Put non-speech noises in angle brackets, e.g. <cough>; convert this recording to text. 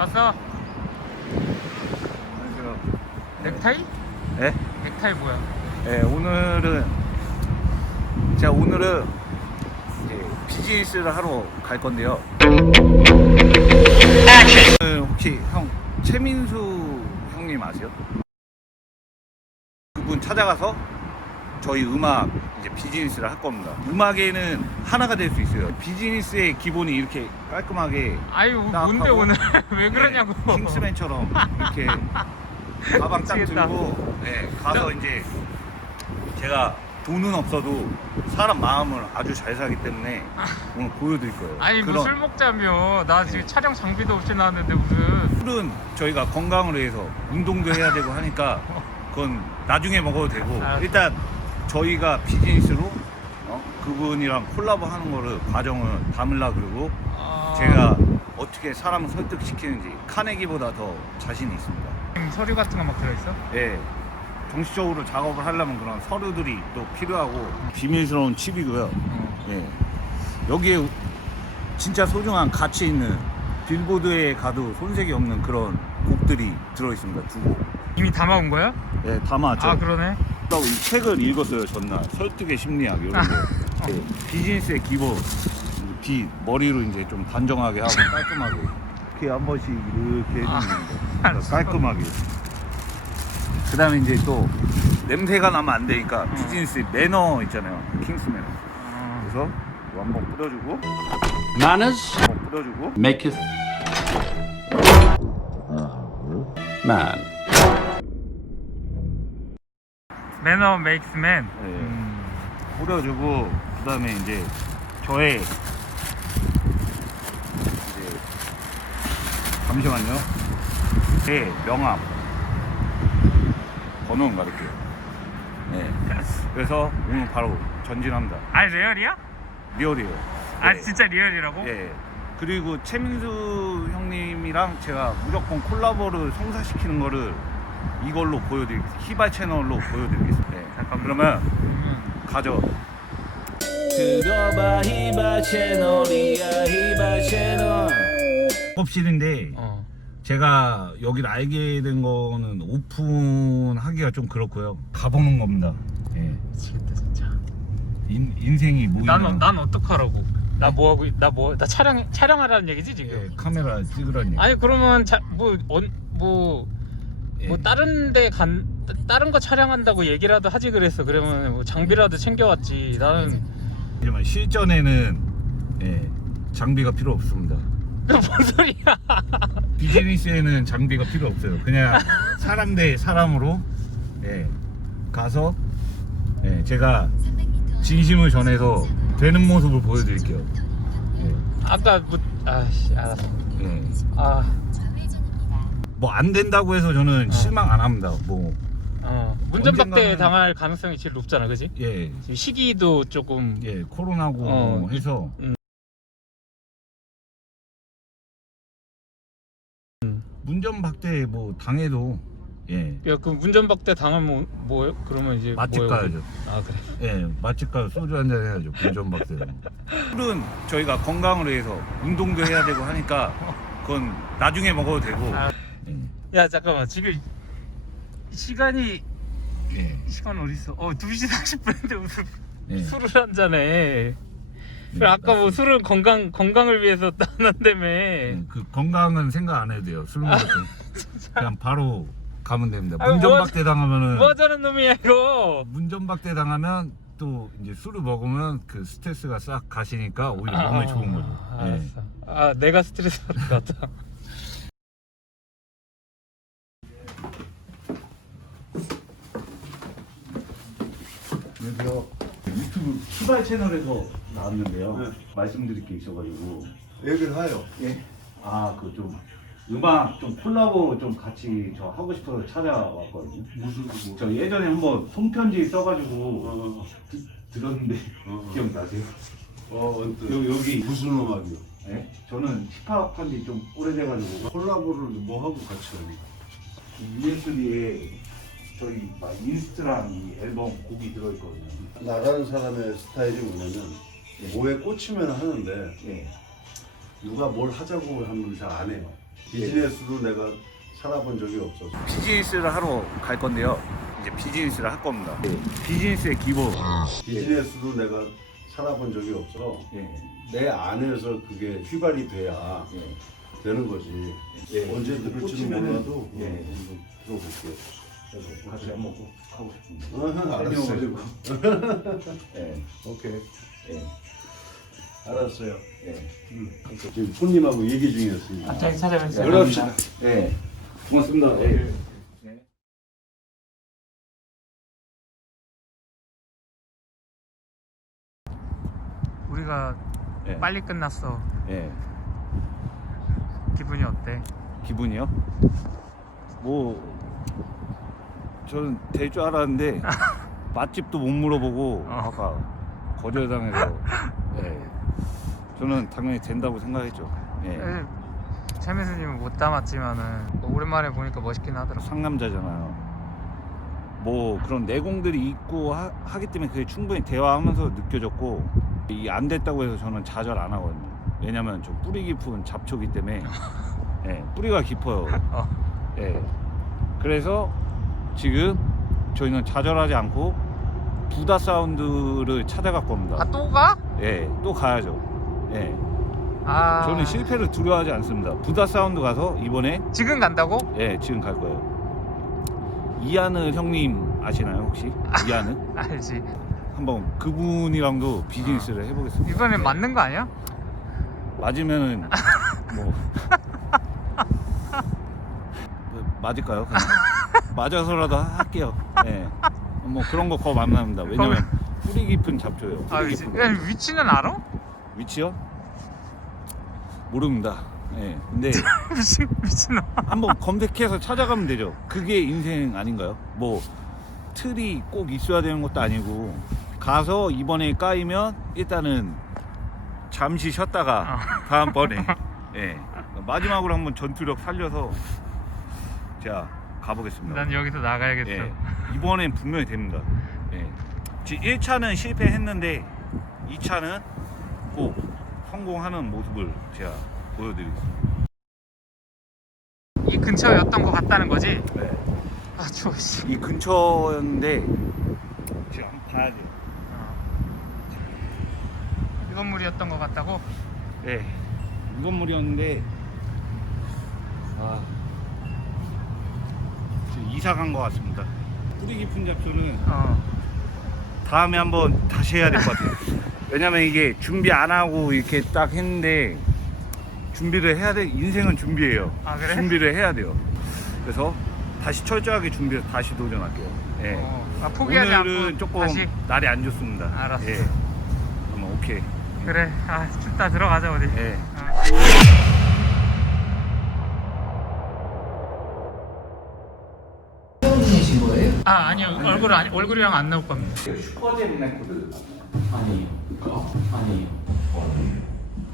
봤어? 네, 저... 넥타이? 네? 넥타이 뭐야? 예, 네, 오늘은 제가 오늘은 이제 비즈니스를 하러 갈 건데요. 오 혹시 형 최민수 형님 아세요? 그분 찾아가서 저희 음악 이제 비즈니스를 할 겁니다. 음악에는 하나가 될 수 있어요. 비즈니스의 기본이 이렇게 깔끔하게. 아이 뭔데 하고, 오늘? 왜 그러냐고. 네, 킹스맨처럼 이렇게 가방 미치겠다. 딱 들고, 네, 가서 난... 이제 제가 돈은 없어도 사람 마음을 아주 잘 사기 때문에 오늘 보여드릴 거예요. 아니, 그런... 뭐술 먹자며. 나 지금 네. 촬영 장비도 없이 나왔는데 무슨. 술은 저희가 건강을 위해서 운동도 해야 되고 하니까 그건 나중에 먹어도 되고. 일단. 저희가 비즈니스로 어? 그분이랑 콜라보 하는 것을 과정을 담을라 그리고 아... 제가 어떻게 사람을 설득시키는지 카네기보다 더 자신이 있습니다. 서류 같은 거 막 들어있어? 네. 정식적으로 작업을 하려면 그런 서류들이 또 필요하고 아... 비밀스러운 칩이고요. 예. 응. 네. 여기에 진짜 소중한 가치 있는 빌보드에 가도 손색이 없는 그런 곡들이 들어있습니다. 두 곡. 이미 담아온 거야? 예, 네, 담아 아, 그러네. 이 책을 읽었어요 전날 설득의 심리학 이런 거 아, 어. 비즈니스의 기본 비 머리로 이제 좀 단정하게 하고 깔끔하게 이렇게 한 번씩 이렇게 해주는 아, 거 깔끔하게 알았어. 그다음에 이제 또 냄새가 나면 안 되니까 어. 비즈니스 매너 있잖아요 킹스맨 매 어. 그래서 완번 뿌려주고 manners 뿌려주고 make it 아, 뭐? man 매너 메이크스맨 네. 음. 뿌려주고 그 다음에 이제 저의 이제 잠시만요 네 명함 번호는 가르게요 네. 그래서 오늘 바로 전진합니다 아리얼이야 리얼이에요 아 네. 진짜 리얼이라고? 네. 그리고 최민수 형님이랑 제가 무조건 콜라보를 성사시키는 거를 이걸로 보여드리겠습니다. 희발 채널로 보여드리겠습니다. 네. 잠깐 그러면 음. 가져. 들어봐 희발 채널이야 희발 채널. 데 어. 제가 여기 알게 된 거는 오픈하기가 좀 그렇고요. 가보는 겁니다. 예. 네. 미치 진짜. 인 인생이 뭐 난난 어떡하라고? 나 뭐 하고 나나 뭐, 나 촬영 차량, 촬영하라는 얘기지 지금? 예, 네, 카메라 찍으라는 얘기. 아니 그러면 자뭐뭐 어, 뭐. 예. 뭐 다른 데 간, 다른 거 촬영한다고 얘기라도 하지 그랬어 그러면 뭐 장비라도 예. 챙겨왔지 나는 이제만 실전에는 예, 장비가 필요 없습니다 무슨 그 소리야 비즈니스에는 장비가 필요 없어요 그냥 <laughs> 사람 대 사람으로 예, 가서 예, 제가 진심을 전해서 되는 모습을 보여드릴게요 예. 아까 뭐, 아시 알았어 예. 아. 뭐안 된다고 해서 저는 실망 안 합니다. 뭐운전박대 어, 당할 가능성이 제일 높잖아, 그지? 예. 시기도 조금. 예, 코로나고 어, 해서. 음. 문전박대 뭐 당해도 예. 야, 그 문전박대 당하면 뭐, 뭐요? 그러면 이제 맛집 뭐예 가야죠. 아 그래. 예, 맛집 가서 소주 한잔 해야죠. 운전박대 <laughs> 뭐. 술은 저희가 건강을 위해서 운동도 해야 되고 하니까 그건 나중에 먹어도 되고. 아. 야 잠깐만 지금 시간이 네. 시간 어디 있어? 어 2시 40분인데 무슨 네. 술을 한 잔해 그래, 네, 아까 뭐술을 건강 건강을 위해서 따는데며그 건강은 생각 안 해도 요술 먹어도 아, 그냥 바로 가면 됩니다 아, 문전박대 뭐 뭐하자, 당하면은 뭐자는 놈이야 이거 문전박대 당하면 또 이제 술을 먹으면 그 스트레스가 싹 가시니까 오히려 아, 몸에 아, 좋은 거죠 아, 네. 아 내가 스트레스 받았다 <laughs> 출발 채널에서 나왔는데요. 네. 말씀드릴 게 있어가지고. 얘기를 하요. 예. 네. 아, 그 좀. 음악 좀 콜라보 좀 같이 저 하고 싶어서 찾아왔거든요. 무슨 뭐. 저 예전에 한번 송편지 써가지고 어. 들, 들었는데 어. <laughs> 기억나세요? 어, 언뜻. 여, 기 무슨 음악이요? 네. 예? 저는 힙합한 지좀 오래돼가지고 <laughs> 콜라보를 뭐 하고 같이 하니까 USB에 저희 막 인스트라니 앨범 곡이 들어있거든요. 나라는 사람의 스타일이 뭐냐면 네. 뭐에 꽂히면 하는데 누가 뭘 하자고 하면 잘안 해요. 비즈니스도 내가 살아본 적이 없어서. 비즈니스를 하러 갈 건데요. 이제 비즈니스를 할 겁니다. 비즈니스의 기본. 비즈니스도 내가 살아본 적이 없어. 네. 내 안에서 그게 휘발이 돼야 되는 거지. 언제 들을지 몰라도 네. 한번 들어볼게요. 그래서 같이 한번 꼭 하고 싶은데. 어, 네, 알았어요. <laughs> 네. 오케이. 네. 알았어요. 네. 음. 지금 손님하고 얘기 중이었습니다. 아자기 찾아뵙겠습니다. 연락 네. 고맙습니다. 네. 네. 우리가 네. 빨리 끝났어. 예. 네. 기분이 어때? 기분이요? 뭐 저는 될 줄 알았는데 <laughs> 맛집도 못 물어보고 어. 거절당해서 <laughs> 네. 저는 당연히 된다고 생각했죠 네. 에이, 최민수님은 못 담았지만은 뭐 오랜만에 보니까 멋있긴 하더라고 상남자잖아요 뭐 그런 내공들이 있고 하, 기 때문에 그게 충분히 대화하면서 느껴졌고 이게 안 됐다고 해서 저는 좌절 안 하거든요 왜냐면 저 뿌리 깊은 잡초기 때문에 <laughs> 네, 뿌리가 깊어요 어. 네. 그래서 지금 저희는 좌절하지 않고 부다 사운드를 찾아갈 겁니다. 아, 또 가? 예, 또 가야죠. 예. 아 저는 실패를 두려워하지 않습니다. 부다 사운드 가서 이번에 지금 간다고? 예, 지금 갈 거예요. 이하는 형님 아시나요, 혹시? 아, 이하는 알지. 한번 그분이랑도 비즈니스를 아, 해 보겠습니다. 이번에 맞는 거 아니야? 맞으면은 아, 뭐 아, <laughs> 맞을까요? 그냥. 맞아서라도 할게요. <laughs> 네. 뭐 그런 거겁만 납니다. 왜냐면 하 그러면... 뿌리 깊은 잡초예요. 뿌리 아, 위치, 깊은 잡초. 위치는 알아? 위치요? 모릅니다. 네. 근데 미친, <laughs> 미친아. 위치는... 한번 검색해서 찾아가면 되죠. 그게 인생 아닌가요? 뭐 틀이 꼭 있어야 되는 것도 아니고 가서 이번에 까이면 일단은 잠시 쉬었다가 아. 다음번에 네. 마지막으로 한번 전투력 살려서 자 가보겠습니다. 난 여기서 나가야겠어. 네. 이번엔 분명히 됩니다. 네. 1차는 실패했는데 2차는 꼭 성공하는 모습을 제가 보여드리겠습니다. 이 근처였던 것 같다는 거지? 네. 아, 좋았어. 이 근처였는데 지금 봐야 돼이 건물이었던 어. 것 같다고? 네. 이 건물이었는데 아. 이사간것 같습니다. 뿌리 깊은 잡초는 어. 다음에 한번 다시 해야 될 것 같아요. <laughs> 왜냐면 이게 준비 안 하고 이렇게 딱 했는데 준비를 해야 돼. 인생은 준비예요. 아, 그래? 준비를 해야 돼요. 그래서 다시 철저하게 준비해서 다시 도전할게요. 네. 어, 아, 포기하지 않 오늘은 조금 다시... 날이 안 좋습니다. 알았어. 네. 오케이. 그래. 아, 춥다. 들어가자, 우리. 네. 어. 아 아니요, 아니요. 얼굴 아니, 얼굴이랑 안 나올 겁니다.